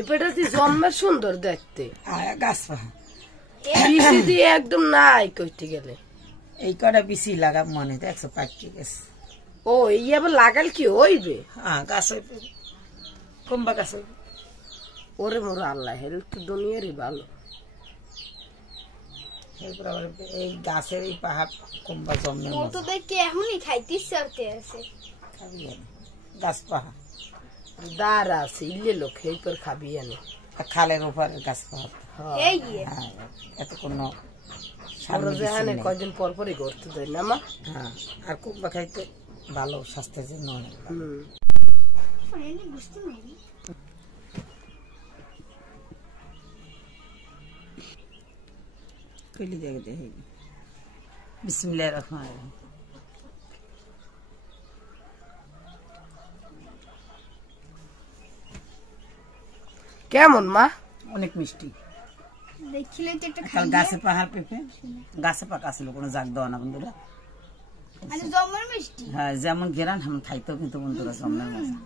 পেঁপেটাতে জন্মের সুন্দর দেখতে। গাছ পাহা বিচি দিয়ে একদম নাই কইতে গেলে। এই কটা বিচি লাগা মনে দেখছো পাকি গেছে। ও এই আবার লাগাল কি হইবে? হ্যাঁ গাছ হইবে, কুম্বা গাছ হইবে। ওরে মোর আল্লাহ, হেলথ দুনিয়ারই ভালো। এরপর আবার এই গাছের এই পাহাড় কুম্বা জন্মে তো দেখে এখনই খাইতে ইচ্ছা আছে। খাবি গাছ পাহা দাঁড়া আছে ইলে লোক এইপর খাবি এনে। খালের উপরে গাছ পাহা এত কোনো কয়দিন পর পরই করতে দেয় না মা। হ্যাঁ আর কুম্বা খাইতে ভালো, স্বাস্থ্যের জন্য অনেক ভালো। বিসমিল্লাহির রহমানির রহিম। কেমন মা? অনেক মিষ্টি। দেখলে তো একটা গাছে পাহাড় পেঁপে গাছে পাকা ছিল, কোনো জাগ দেওয়া না বন্ধুরা। জমের মিষ্টি। হ্যাঁ যেমন ঘেরান তেমন খাইতেও কিন্তু বন্ধুরা জমের মজা।